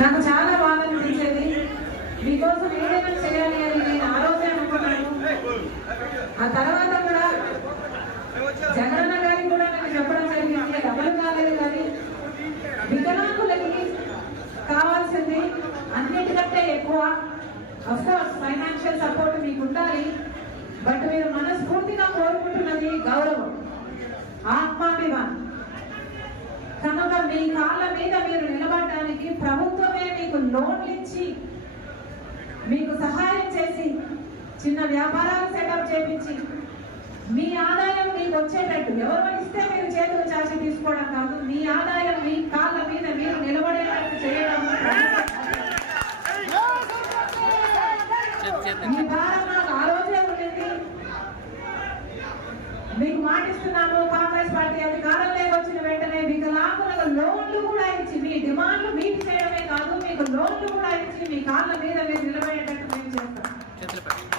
నాకు చాలా బాధ అనిపించేది. మీకోసం ఏదైనా చేయాలి అని నేను ఆ రోజే అనుకున్నాను. ఆ తర్వాత కూడా జగనన్న గారికి కూడా నేను చెప్పడం జరిగింది. డబ్బులు అమలు కాలేదు కానీ వికలాంగులకి కావాల్సింది అన్నిటికంటే ఎక్కువ. కోర్స్ ఫైనాన్షియల్ సపోర్ట్ మీకు ఉండాలి బట్ మీరు మనస్ఫూర్తిగా కోరుకుంటున్నది గౌరవం ఆత్మాభిమానం. కనుక మీ కాళ్ళ మీద మీరు నిలబడి లోన్లు ఇచ్చి మీకు సహాయం చేసి చిన్న వ్యాపారాలు సెటప్ చేపించి మీ ఆదాయం మీకు వచ్చేటట్టు. ఎవరు ఇస్తే మీరు చేతులు చాచి తీసుకోవడం కాదు. మీ ఆదాయం మీ కాళ్ళ మీద మీరు నిలబడేటట్టు చేయడం. మీ భారం నాకు ఆ రోజే ఉండింది. మీకు మాటిస్తున్నాము. కాంగ్రెస్ పార్టీ అధికారంలోకి వచ్చిన వెంటనే వికలాంగులకు లోన్లు కూడా ఇచ్చి మీ డిమాండ్లు మీట్ చేయడమే కాదు. డ్రోన్లు కూడా ఇచ్చి మీ కాళ్ళ మీద మీరు నిలబడేటట్టు మేము చేస్తాం.